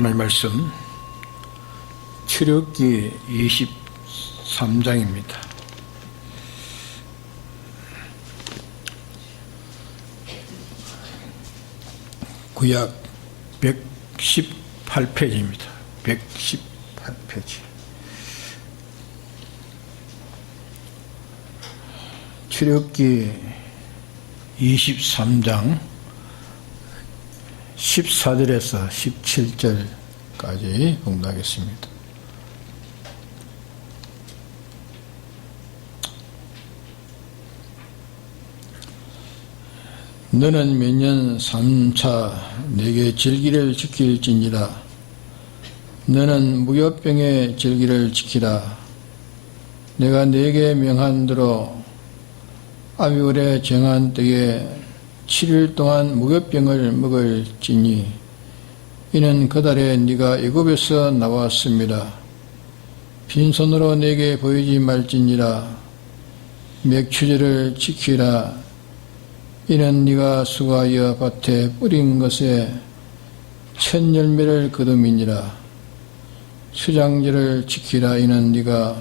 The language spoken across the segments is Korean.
하나님 말씀 출애굽기 23장입니다. 구약 118페이지입니다. 118페이지. 출애굽기 23장 14절에서 17절까지 공부하겠습니다. 너는 매년 3차 내게 절기를 지킬지니라. 너는 무교병의 절기를 지키라. 내가 네게 명한 대로 아비월에 정한 때에 7일 동안 무교병을 먹을지니 이는 그달에 네가 애굽에서 나왔습니다. 빈손으로 내게 보이지 말지니라. 맥추제를 지키라. 이는 네가 수고하여 밭에 뿌린 것에 첫 열매를 거둠이니라. 수장제를 지키라. 이는 네가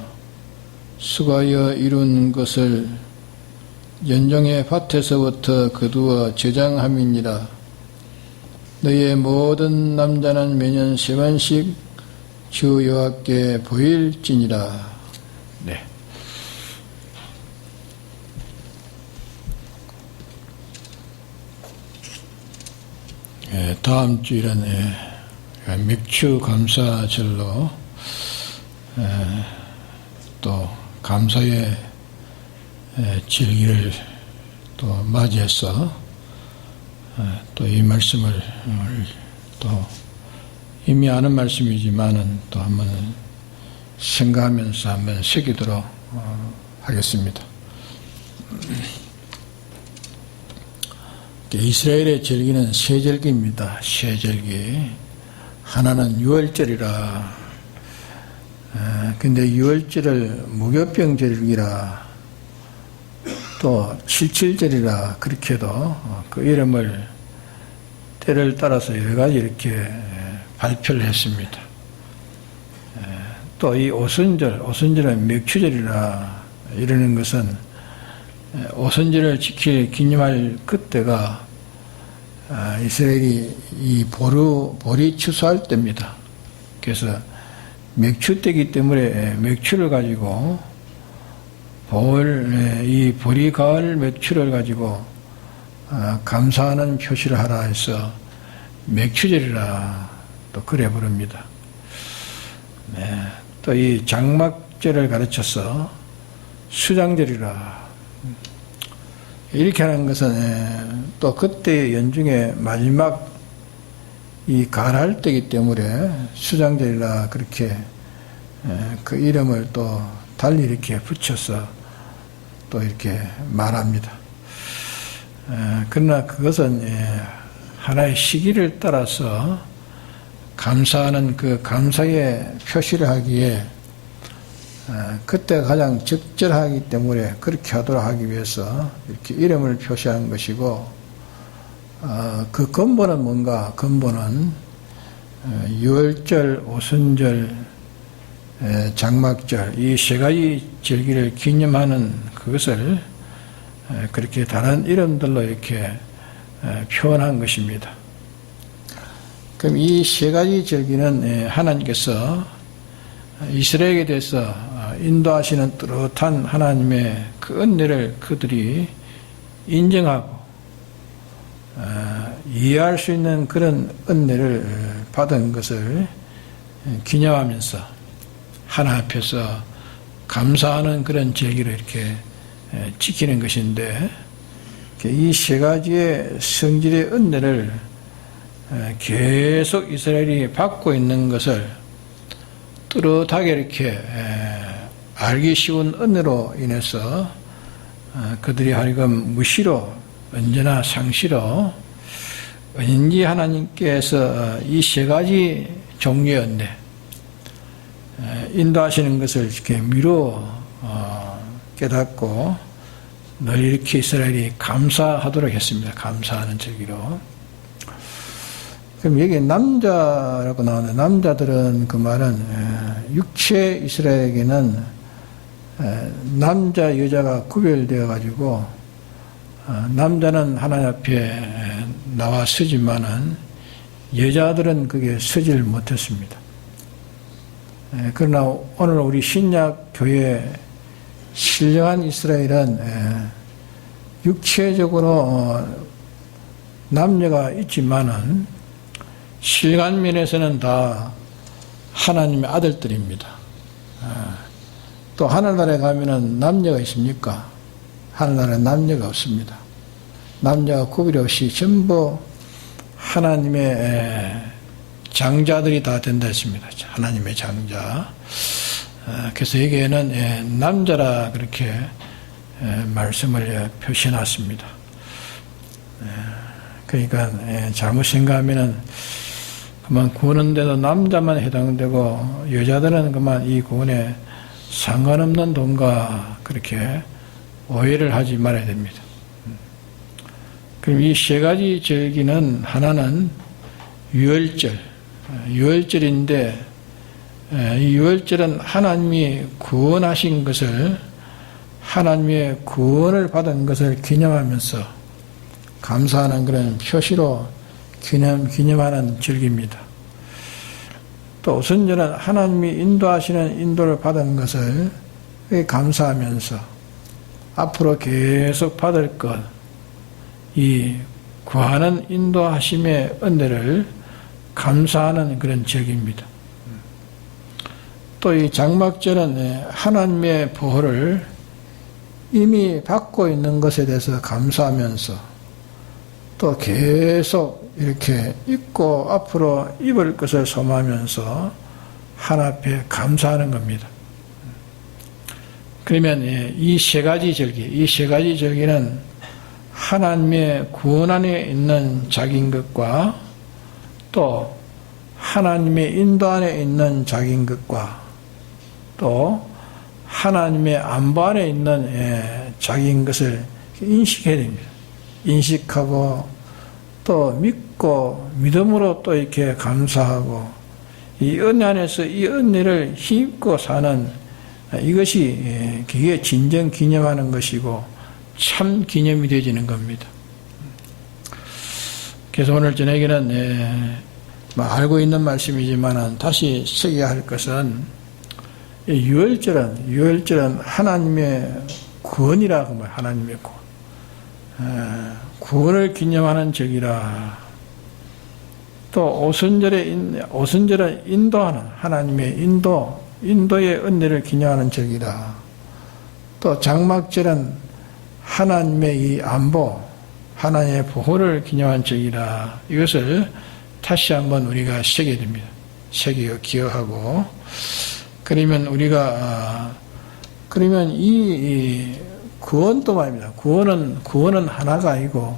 수고하여 이룬 것을 연종의 밭에서부터 거두어 저장함이니라. 너의 모든 남자는 매년 3번씩 주 여호와께 보일지니라. 네. 다음 주일은 맥주 감사절로 또 감사의 절기를 또 맞이해서 또 이 말씀을 또 이미 아는 말씀이지만은 또 한번 생각하면서 한번 새기도록 하겠습니다. 이스라엘의 절기는 세 절기입니다. 세 절기. 하나는 유월절이라. 근데 유월절을 무교병 절기라 또 실칠절이라 그렇게도 그 이름을 때를 따라서 여러 가지 이렇게 발표를 했습니다. 또 이 오순절은 맥추절이라 이러는 것은 오순절을 기념할 그때가 이스라엘이 이 보리 추수할 때입니다. 그래서 맥추 때이기 때문에 맥추를 가지고 이 보리 가을 맥추를 가지고 감사하는 표시를 하라 해서 맥추절이라 또 그래 부릅니다. 네. 또 이 장막절을 가르쳐서 수장절이라 이렇게 하는 것은 또 그때 연중에 마지막 이 가을할 때이기 때문에 수장절이라 그렇게 그 이름을 또 달리 이렇게 붙여서 또 이렇게 말합니다. 그러나 그것은 하나의 시기를 따라서 감사하는 그 감사의 표시를 하기에 그때가 가장 적절하기 때문에 그렇게 하도록 하기 위해서 이렇게 이름을 표시한 것이고, 그 근본은 뭔가? 근본은 유월절, 오순절, 장막절 이 세 가지 절기를 기념하는 그것을 그렇게 다른 이름들로 이렇게 표현한 것입니다. 그럼 이 세 가지 절기는 하나님께서 이스라엘에 대해서 인도하시는 뚜렷한 하나님의 그 은혜를 그들이 인정하고 이해할 수 있는 그런 은혜를 받은 것을 기념하면서 하나 앞에서 감사하는 그런 절기를 이렇게 지키는 것인데, 이 세 가지의 성질의 은혜를 계속 이스라엘이 받고 있는 것을 뚜렷하게 이렇게 알기 쉬운 은혜로 인해서 그들이 하여금 무시로 언제나 상시로 언제 하나님께서 이 세 가지 종류의 은혜 인도하시는 것을 이렇게 미루어 깨닫고 늘 이렇게 이스라엘이 감사하도록 했습니다. 감사하는 절기로. 그럼 여기 남자라고 나오는데, 남자들은 그 말은 육체 이스라엘에게는 남자 여자가 구별되어 가지고 남자는 하나님 앞에 나와 서지만은 여자들은 그게 서질 못했습니다. 그러나 오늘 우리 신약 교회 신령한 이스라엘은 육체적으로 남녀가 있지만은 신령한 면에서는 다 하나님의 아들들입니다. 또 하늘나라에 가면은 남녀가 있습니까? 하늘나라에 남녀가 없습니다. 남녀가 구별 없이 전부 하나님의 장자들이 다 된다 했습니다. 하나님의 장자. 그래서 여기에는 남자라 그렇게 말씀을 표시해놨습니다. 그러니까 잘못 생각하면은 그만 구원인데도 남자만 해당되고 여자들은 그만 이 구원에 상관없는 돈과 그렇게 오해를 하지 말아야 됩니다. 그럼 이 세 가지 절기는 하나는 유월절인데 이 유월절은 하나님이 구원하신 것을, 하나님의 구원을 받은 것을 기념하면서 감사하는 그런 표시로 기념하는 절기입니다. 또 오순절은 하나님이 인도하시는 인도를 받은 것을 감사하면서 앞으로 계속 받을 것, 이 구하는 인도하심의 은혜를 감사하는 그런 절기입니다. 또 이 장막절은 하나님의 보호를 이미 받고 있는 것에 대해서 감사하면서 또 계속 이렇게 입고 앞으로 입을 것을 소망하면서 하나님 앞에 감사하는 겁니다. 그러면 이 세 가지 절기는 하나님의 구원 안에 있는 자기인 것과 또 하나님의 인도 안에 있는 자기인 것과 또 하나님의 안보 안에 있는 자기인 것을 인식해야 됩니다. 인식하고 또 믿고 믿음으로 또 이렇게 감사하고 이 은혜 안에서 이 은혜를 힘입고 사는 이것이 그게 진정 기념하는 것이고 참 기념이 되어지는 겁니다. 그래서 오늘 저녁에는 알고 있는 말씀이지만 다시 새겨야 할 것은 유월절은 하나님의 구원이라고 말해요. 하나님의 구원을 기념하는 절기라. 또 오순절은 인도하는 하나님의 인도의 은혜를 기념하는 절기라. 또 장막절은 하나님의 이 안보, 하나님의 보호를 기념한 절기라. 이것을 다시 한번 우리가 새겨야 됩니다. 새기고 기억하고. 그러면 이 구원도 말입니다. 구원은 하나가 아니고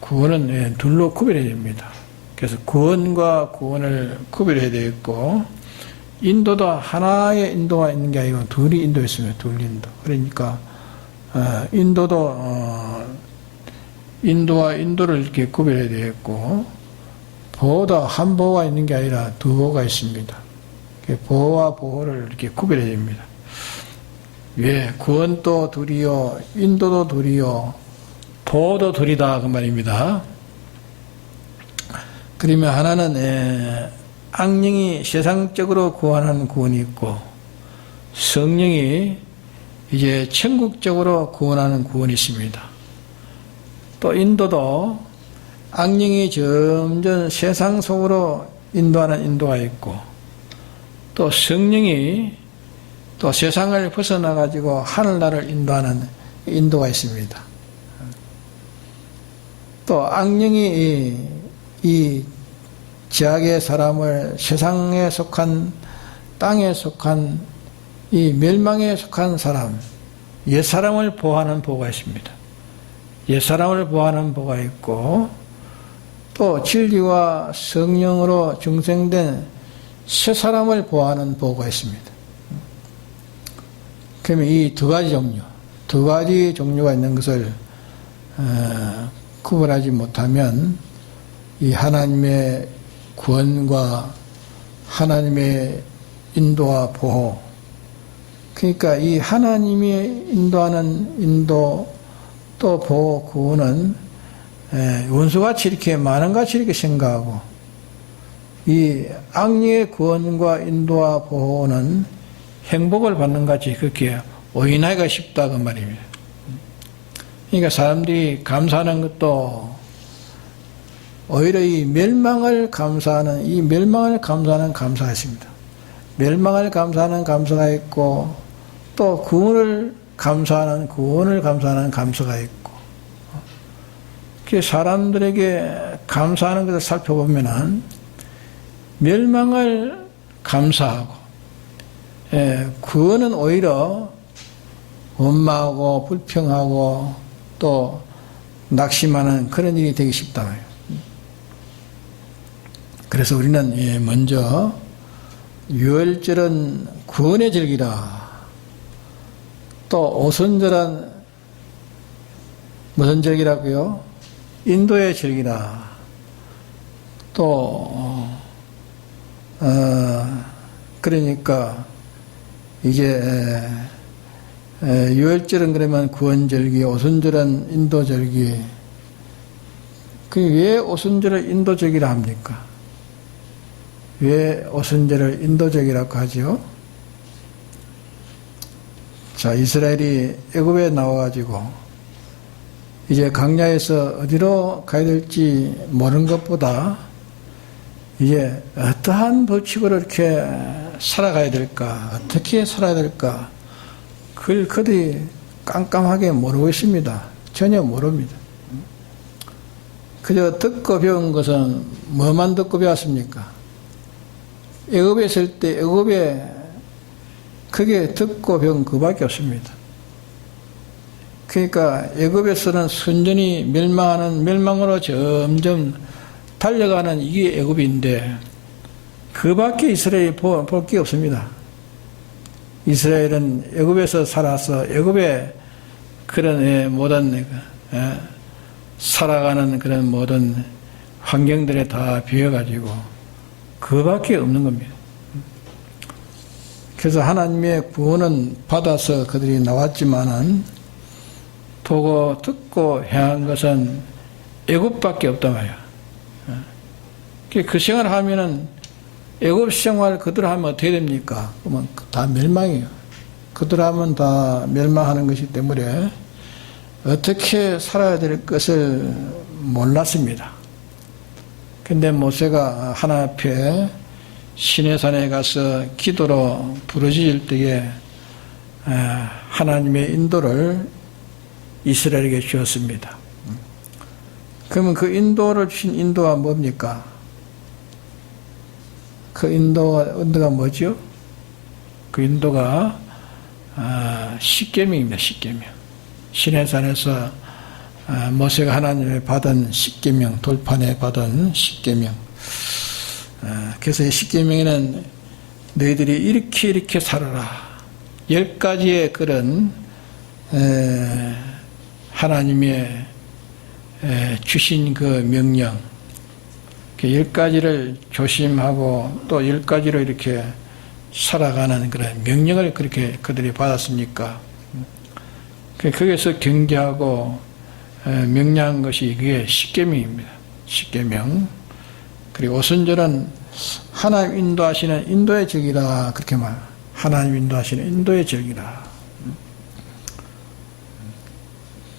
구원은 둘로 구별해야 됩니다. 그래서 구원과 구원을 구별해야 되겠고, 인도도 하나의 인도가 있는 게 아니고 둘이 인도 있습니다. 둘 인도. 그러니까 인도와 인도를 이렇게 구별해야 되겠고, 보호도 한 보호가 있는 게 아니라 두 보호가 있습니다. 보호와 보호를 이렇게 구별해야 됩니다. 왜? 구원도 둘이요, 인도도 둘이요, 보호도 둘이다 그 말입니다. 그러면 하나는 악령이 세상적으로 구원하는 구원이 있고, 성령이 이제 천국적으로 구원하는 구원이 있습니다. 또 인도도 악령이 점점 세상 속으로 인도하는 인도가 있고, 또 성령이 또 세상을 벗어나 가지고 하늘나라를 인도하는 인도가 있습니다. 또 악령이 이 지악의 사람을 세상에 속한, 땅에 속한, 이 멸망에 속한 사람, 옛사람을 보호하는 보호가 있습니다. 옛사람을 보호하는 보호가 있고, 또 진리와 성령으로 중생된 새사람을 보호하는 보호가 있습니다. 그러면 이 두 가지 종류가 있는 것을 구분하지 못하면 이 하나님의 구원과 하나님의 인도와 보호, 그러니까 이 하나님이 인도하는 인도 또 보호 구원은 원수같이 이렇게 만원같이 이렇게 생각하고, 이 악령의 구원과 인도와 보호는 행복을 받는 같이 그렇게 오인하기가 쉽다 그 말입니다. 그러니까 사람들이 감사하는 것도 오히려 이 멸망을 감사하는 감사가 있습니다. 멸망을 감사하는 감사가 있고, 또 구원을 감사하는 감사가 있고, 그 사람들에게 감사하는 것을 살펴보면은 멸망을 감사하고, 구원은 오히려 원망하고 불평하고 또 낙심하는 그런 일이 되기 쉽다 말이에요. 그래서 우리는 먼저 유월절은 구원의 절기라, 또 오순절은 무슨 절기라고요? 인도의 절기라. 또 그러니까 이제 유월절은 그러면 구원절기, 오순절은 인도절기. 그 왜 오순절을 인도절기라 합니까? 왜 오순절을 인도절기라고 하죠? 자, 이스라엘이 애굽에 나와가지고 이제 광야에서 어디로 가야 될지 모르는 것보다 이제 어떠한 법칙으로 이렇게 살아가야 될까, 어떻게 살아야 될까, 그걸 그들이 깜깜하게 모르고 있습니다. 전혀 모릅니다. 그저 듣고 배운 것은 뭐만 듣고 배웠습니까? 애굽에 있을 때 애굽에 그게 듣고 배운 그밖에 없습니다. 그러니까 애굽에서는 순전히 멸망으로 점점 달려가는 이게 애굽인데, 그밖에 이스라엘이 볼 게 없습니다. 이스라엘은 애굽에서 살아서 애굽의 그런 모든 살아가는 그런 모든 환경들에 다 비어가지고 그밖에 없는 겁니다. 그래서 하나님의 구원은 받아서 그들이 나왔지만은 보고 듣고 행한 것은 애굽밖에 없단 말이야. 그 생활을 하면은 애굽 생활 그대로 하면 어떻게 됩니까? 그러면 다 멸망이에요. 그대로 하면 다 멸망하는 것이기 때문에 어떻게 살아야 될 것을 몰랐습니다. 근데 모세가 하나님 앞에 시내산에 가서 기도로 부르짖을 때에 하나님의 인도를 이스라엘에게 주었습니다. 그러면 그 인도를 주신 인도가 뭡니까? 그 인도가 뭐죠? 그 인도가 십계명입니다. 십계명. 시내산에서 모세가 하나님의 받은 십계명, 돌판에 받은 십계명. 그래서 이 십계명에는 너희들이 이렇게 살아라. 10가지의 그런 하나님의 주신 그 명령, 10가지를 조심하고 또 10가지로 이렇게 살아가는 그런 명령을 그렇게 그들이 받았으니까, 거기에서 경계하고 명령한 것이 그게 십계명입니다. 십계명. 그리고 오순절은 하나님 인도하시는 인도의 절기라, 그렇게 하나님 인도하시는 인도의 절기라.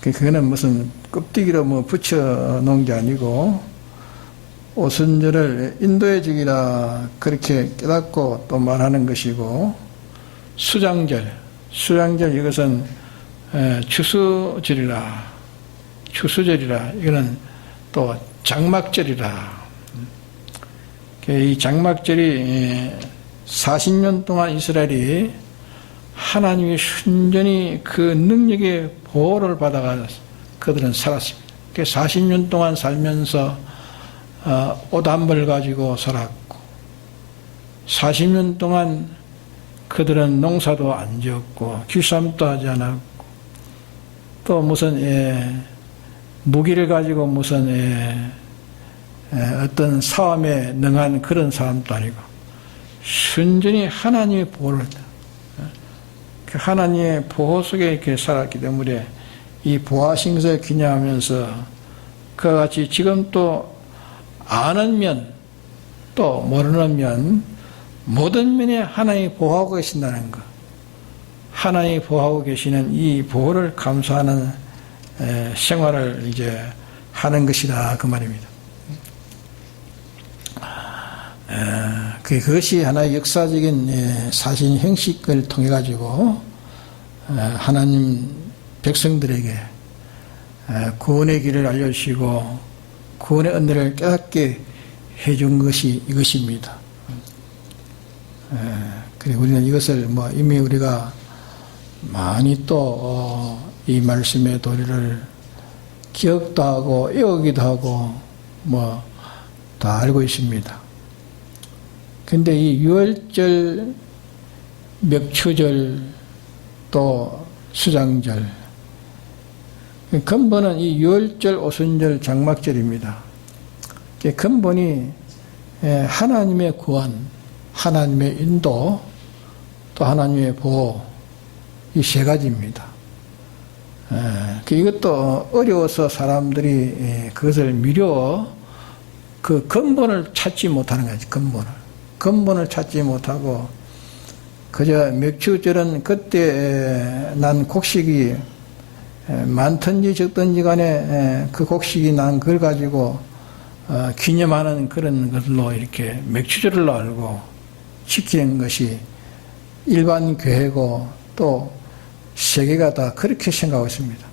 그거는 무슨 껍데기로 붙여 놓은 게 아니고, 오순절을 인도의 절기라 그렇게 깨닫고 또 말하는 것이고, 수장절 이것은 추수절이라, 이거는 또 장막절이라. 이 장막절이 40년 동안 이스라엘이 하나님의 순전히 그 능력의 보호를 받아가 그들은 살았습니다. 40년 동안 살면서 옷 한 벌 가지고 살았고, 40년 동안 그들은 농사도 안 지었고 길쌈도 하지 않았고, 또 무슨 무기를 가지고 무슨 어떤 싸움에 능한 그런 사람도 아니고 순전히 하나님의 보호를 그 하나님의 보호 속에 이렇게 살았기 때문에 이 보호하신 것을 기념하면서 그와 같이 지금 또 아는 면 또 모르는 면 모든 면에 하나님이 보호하고 계신다는 것, 하나님이 보호하고 계시는 이 보호를 감수하는 생활을 이제 하는 것이다 그 말입니다. 그것이 하나의 역사적인 사실 형식을 통해 가지고 하나님 백성들에게 구원의 길을 알려주시고 구원의 은혜를 깨닫게 해준 것이 이것입니다. 그리고 우리는 이것을 이미 우리가 많이 또 이 말씀의 도리를 기억도 하고 외우기도 하고 다 알고 있습니다. 근데 이 유월절, 명추절, 또 수장절, 근본은 이 유월절, 오순절, 장막절입니다. 근본이 하나님의 구원, 하나님의 인도, 또 하나님의 보호, 이 세 가지입니다. 이것도 어려워서 사람들이 그것을 미뤄 그 근본을 찾지 못하는 거지, 근본을 찾지 못하고 그저 맥추절은 그때 난 곡식이 많든지 적든지 간에 그 곡식이 난 그걸 가지고 기념하는 그런 것으로 이렇게 맥추절로 알고 지키는 것이 일반 교회고 또 세계가 다 그렇게 생각하고 있습니다.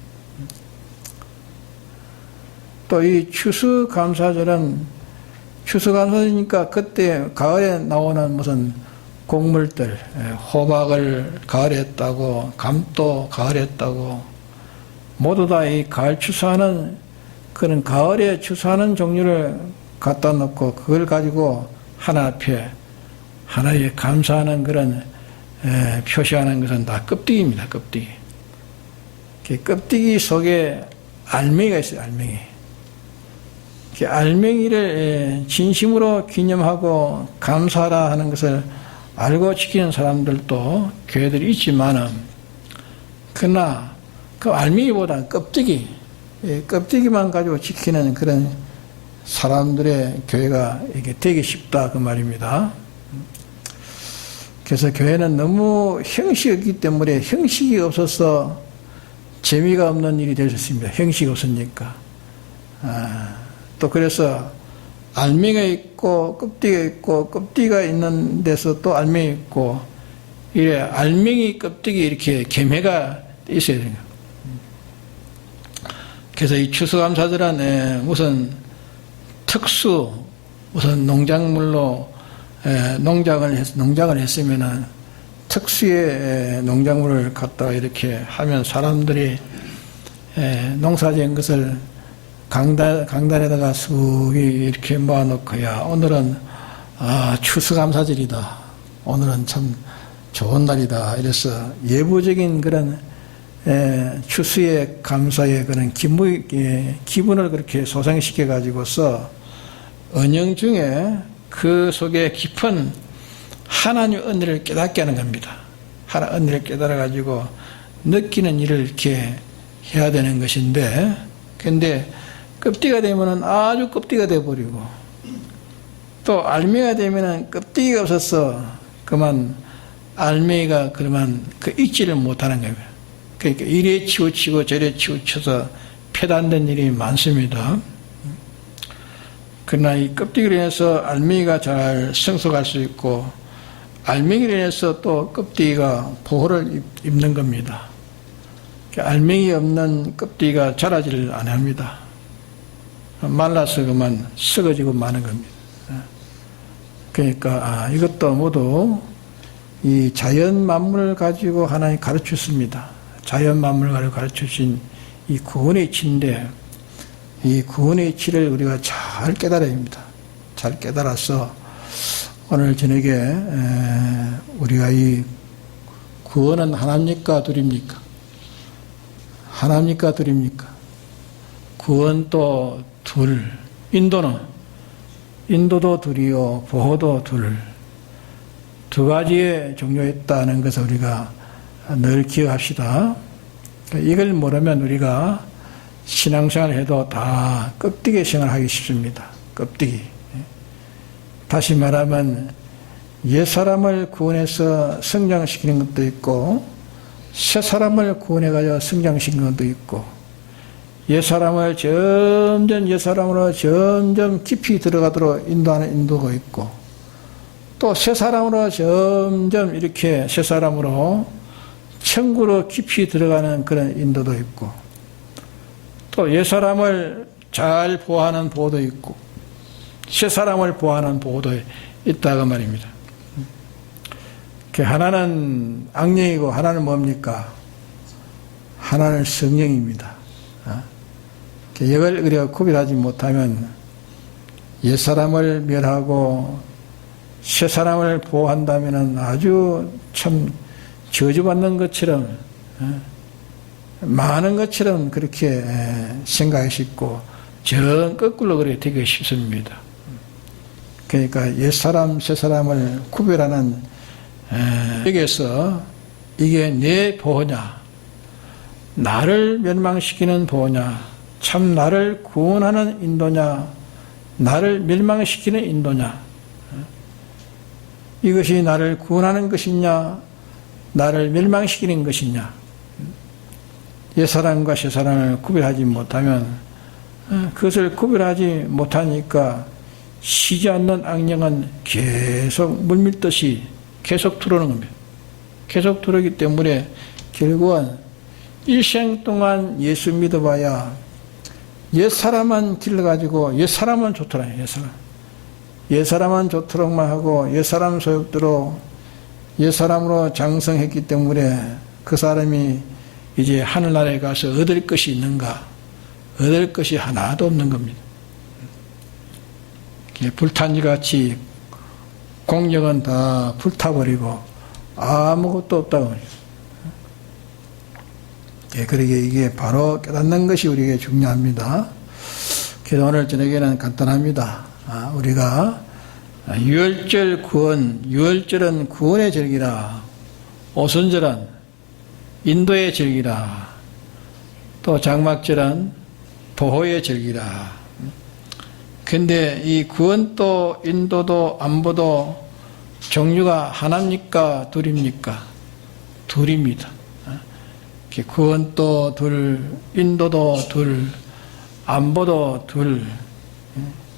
또 이 추수감사절은 추수감사절이니까 그때 가을에 나오는 무슨 곡물들, 호박을 가을에 했다고, 감도 가을에 했다고, 모두 다 이 가을 추수하는 그런 가을에 추수하는 종류를 갖다 놓고 그걸 가지고 하나 앞에 하나에 감사하는 그런 표시하는 것은 다 껍데기입니다. 껍데기. 껍데기 속에 알맹이가 있어요. 알맹이. 알맹이를 진심으로 기념하고 감사하라 하는 것을 알고 지키는 사람들도 교회들이 있지만은 그러나 그 알맹이보다 껍데기만 가지고 지키는 그런 사람들의 교회가 이게 되기 쉽다 그 말입니다. 그래서 교회는 너무 형식이 없기 때문에 형식이 없어서 재미가 없는 일이 될 수 있습니다. 형식이 없으니까. 또 그래서 알맹이가 있고 껍데기가 있고 껍데기가 있는 데서 또 알맹이 있고 이래 알맹이 껍데기 이렇게 겸해가 있어야 돼요. 그래서 이 추수감사절은 무슨 특수 무슨 농작물로 농장을 했으면은 특수의 농작물을 갖다가 이렇게 하면 사람들이 농사지은 것을 강단에다가 쑥 이렇게 모아놓고 야 오늘은 추수감사절이다. 오늘은 참 좋은 날이다. 이래서 예부적인 그런 추수의 감사의 그런 기분을 그렇게 소생시켜 가지고서 언영 중에 그 속에 깊은 하나님의 은혜를 깨닫게 하는 겁니다. 하나님의 은혜를 깨달아 가지고 느끼는 일을 이렇게 해야 되는 것인데, 근데 껍데기가 되면은 아주 껍데기가 돼버리고, 또 알맹이가 되면은 껍데기가 없어서 그만 알맹이가 그러면 그 잊지를 못하는 거예요. 그러니까 이래 치우치고 저래 치우쳐서 폐단된 일이 많습니다. 그러나 이 껍데기로 인해서 알맹이가 잘 성숙할 수 있고, 알맹이로 인해서 또 껍데기가 보호를 입는 겁니다. 알맹이 없는 껍데기가 자라지를 안 합니다. 말라서 그만 썩어지고 마는 겁니다. 그러니까 이것도 모두 이 자연 만물을 가지고 하나님 가르쳤습니다. 자연 만물을 가지고 가르치신 이 구원의 이치인데, 이 구원의 이치를 우리가 잘 깨달아야 합니다. 잘 깨달아서 오늘 저녁에 우리가 이 구원은 하나입니까 둘입니까? 하나입니까 둘입니까? 구원 또 둘, 인도는 인도도 둘이요, 보호도 둘. 두 가지의 종류가 있다는 것을 우리가 늘 기억합시다. 이걸 모르면 우리가 신앙생활을 해도 다 껍데기 생활하기 쉽습니다. 껍데기. 다시 말하면 옛사람을 구원해서 성장시키는 것도 있고 새사람을 구원해가지고 성장시키는 것도 있고 옛사람을 옛사람으로 점점 깊이 들어가도록 인도하는 인도가 있고 또 새사람으로 점점 이렇게 새사람으로 천국으로 깊이 들어가는 그런 인도도 있고 또 옛사람을 잘 보호하는 보호도 있고 새사람을 보호하는 보호도 있다고 말입니다. 하나는 악령이고 하나는 뭡니까? 하나는 성령입니다. 이걸 우리가 구별하지 못하면 옛사람을 멸하고 새사람을 보호한다면 아주 참 저주받는 것처럼 많은 것처럼 그렇게 생각이 쉽고 정 거꾸로 그렇게 되기 쉽습니다. 그러니까 옛사람 새사람을 구별하는 여기에서 이게 내 보호냐 나를 멸망시키는 보호냐 참 나를 구원하는 인도냐 나를 멸망시키는 인도냐 이것이 나를 구원하는 것이냐 나를 멸망시키는 것이냐 옛사람과 새사람을 구별하지 못하면 그것을 구별하지 못하니까 쉬지 않는 악령은 계속 물밀듯이 계속 들어오는 겁니다. 계속 들어오기 때문에 결국은 일생 동안 예수 믿어봐야 옛사람만 길러가지고 옛사람은 좋더라. 옛사람은 좋도록만 하고 옛사람 소욕대로 옛사람으로 장성했기 때문에 그 사람이 이제 하늘나라에 가서 얻을 것이 있는가? 얻을 것이 하나도 없는 겁니다. 불탄이같이 공력은 다 불타버리고 아무것도 없다고 합니다. 그러게 이게 바로 깨닫는 것이 우리에게 중요합니다. 그래서 오늘 저녁에는 간단합니다. 우리가 유월절 구원, 유월절은 구원의 절기라, 오순절은 인도의 절기라, 또 장막절은 보호의 절기라. 근데 이 구원도 인도도 안보도 종류가 하나입니까? 둘입니까? 둘입니다. 구원도 둘, 인도도 둘, 안보도 둘,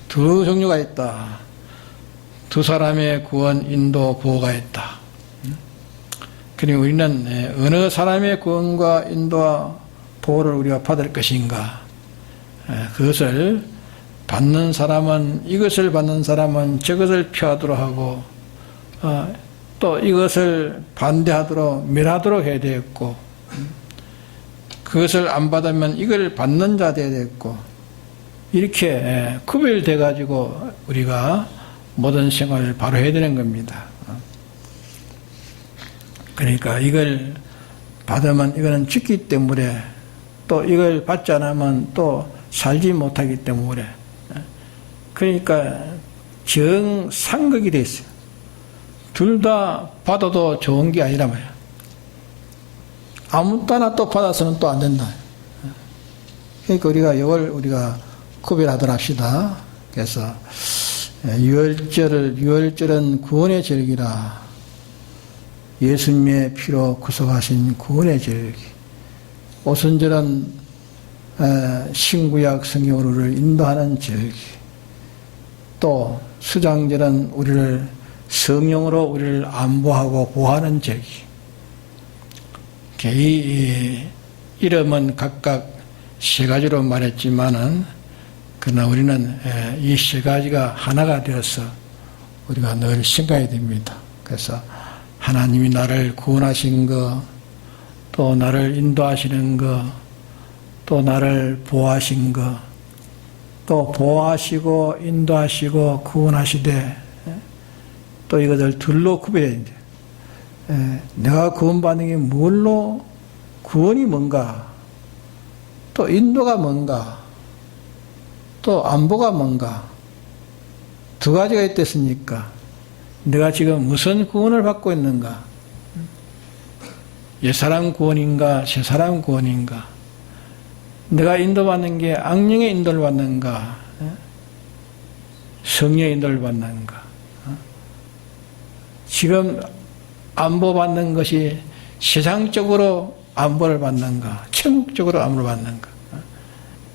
두 종류가 있다. 두 사람의 구원, 인도, 보호가 있다. 그리고 우리는 어느 사람의 구원과 인도와 보호를 우리가 받을 것인가? 그것을 받는 사람은 이것을 받는 사람은 저것을 피하도록 하고 또 이것을 반대하도록 멸하도록 해야 되겠고 그것을 안 받으면 이걸 받는 자 되어야 되겠고 이렇게 구별돼 가지고 우리가 모든 생활을 바로 해야 되는 겁니다. 그러니까 이걸 받으면 이거는 죽기 때문에 또 이걸 받지 않으면 또 살지 못하기 때문에 그러니까 정상극이 돼 있어요. 둘 다 받아도 좋은 게 아니라 말이야. 아무 때나 또 받아서는 또 안 된다. 그러니까 우리가 이걸 우리가 구별하도록 합시다. 그래서 유월절은 구원의 절기라. 예수님의 피로 구속하신 구원의 절기. 오순절은 신구약 성경으로를 인도하는 절기. 또 수장절은 우리를 성령으로 우리를 안보하고 보호하는 절기. 이 이름은 각각 세 가지로 말했지만은 그러나 우리는 이 세 가지가 하나가 되어서 우리가 늘 생각해야 됩니다. 그래서 하나님이 나를 구원하신 거, 또 나를 인도하시는 거, 또 나를 보호하신 거, 또 보호하시고 인도하시고 구원하시되 또 이것을 둘로 구별해야 돼. 내가 구원받는 게 뭘로 구원이 뭔가, 또 인도가 뭔가, 또 안보가 뭔가, 두 가지가 있댔으니까 내가 지금 무슨 구원을 받고 있는가? 옛사람 구원인가? 새사람 구원인가? 내가 인도받는 게 악령의 인도를 받는가? 성령의 인도를 받는가? 지금 안보받는 것이 세상적으로 안보를 받는가? 천국적으로 안보를 받는가?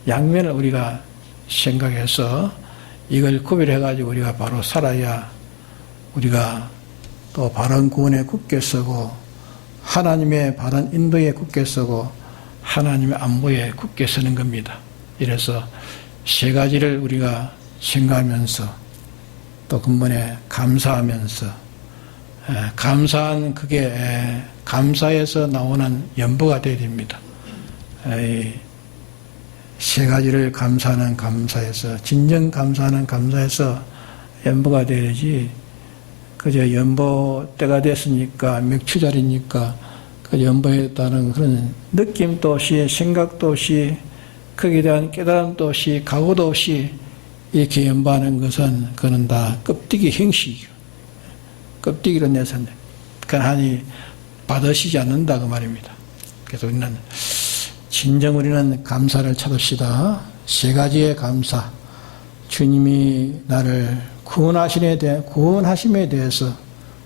양면을 우리가 생각해서 이걸 구별해가지고 우리가 바로 살아야 우리가 또 바른 구원에 굳게 서고 하나님의 바른 인도에 굳게 서고 하나님의 안보에 굳게 서는 겁니다. 이래서 세 가지를 우리가 생각하면서 또 근본에 감사하면서 감사한 그게 감사에서 나오는 연보가 되어야 됩니다. 세 가지를 감사하는 감사에서 진정 감사하는 감사에서 연보가 되어야지 그저 연보 때가 됐으니까 맥추자리니까 그 연보에 따른 그런 느낌도 없이 생각도 없이 거기에 대한 깨달음도 없이 각오도 없이 이렇게 연보하는 것은 그는 다 껍데기 형식이고 껍데기로 내서 하나님이 받으시지 않는다 그 말입니다. 그래서 우리는 진정 우리는 감사를 찾읍시다. 세 가지의 감사. 주님이 나를 구원하심에 대해서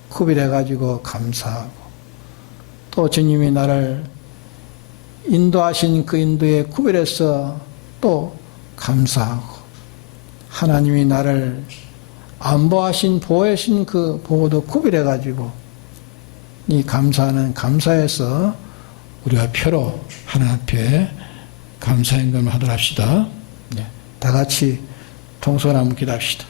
구별해가지고 감사하고 또 주님이 나를 인도하신 그 인도에 구별해서 또 감사하고 하나님이 나를 안보하신 보호하신 그 보호도 구별해가지고 이 감사하는 감사에서 우리가 표로 하나님 앞에 감사행동을 하도록 합시다. 다 같이 통솔 한번 기도합시다.